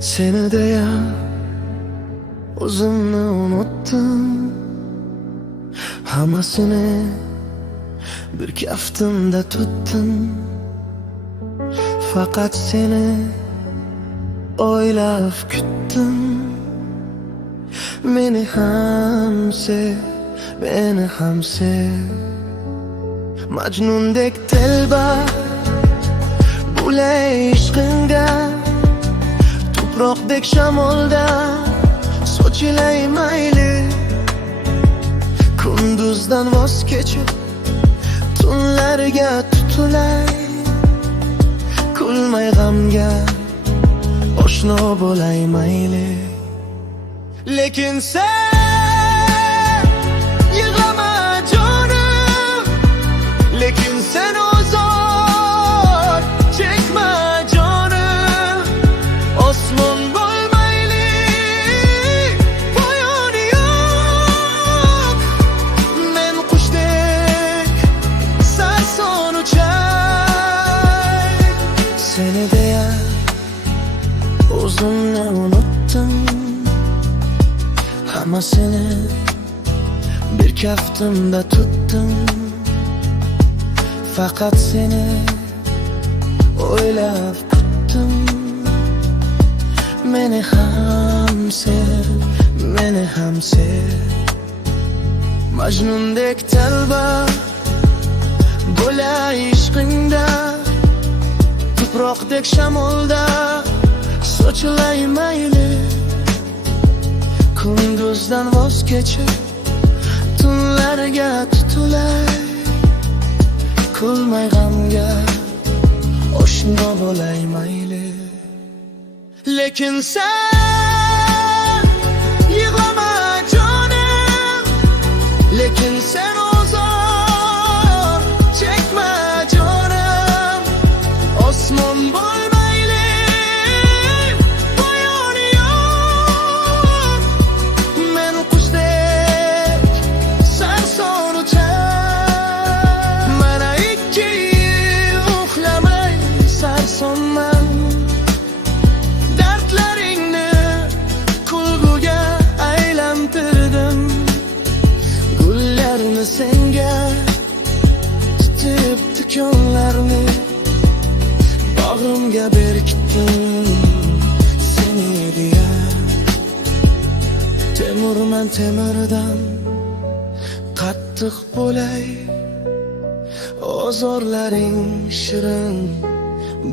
Seni de ya o'zimni unutdim, hammasini bir kaftimda tutdim. Faqat seni o'ylab kutdim. Meni ham sev, meni ham sev. Majnundek telba bulay ishqingda, tuproqdek shamolda sochilay mayli. Kunduzdan voz kechib tunlarga tutilay, kulmay g'amga oshno bo'lay mayli. Lekin sen yig'lama jonim, lekin sen ozor chekma jonim. Osmon bo'lmayli, poyoni yo'q. Men qushdek sarson uchay. Seni deya o'zimni unutdim, hammasini bir kaftimda tutdim. Faqat seni o'ylab kutdim. Meni ham sev, meni ham sev. Majnundek talba bo'lay ishqingda, tuproqdek shamolda sochilay mayli. Kunduzdan voz kechib tunlarga tutilay, kulmay g'amga oshno bo'lay mayli. Lekin sen yig'lama jonim, lekin sen ozor chekma jonim. Osmon bo'lmayli, poyoni yo'q. Men qushdek sarson uchay. Mana 2 yil uxlamay sarsonman. Dardlaringni kulguga aylantirdim. Gullarni senga tutib tikonlarni bag'rimga berkitdim. Seni deya temurman temirdan qattiq bo'lay. Ozorlaring shirin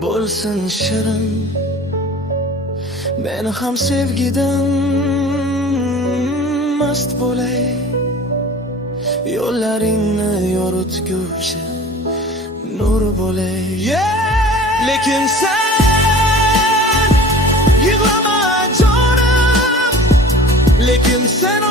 bo'lsin shirin. Men ham sevgidan mast bo'lay. Yo'llaringni yoritguvchi nur bo'lay. Lekin sen yig'lama jonim, lekin sen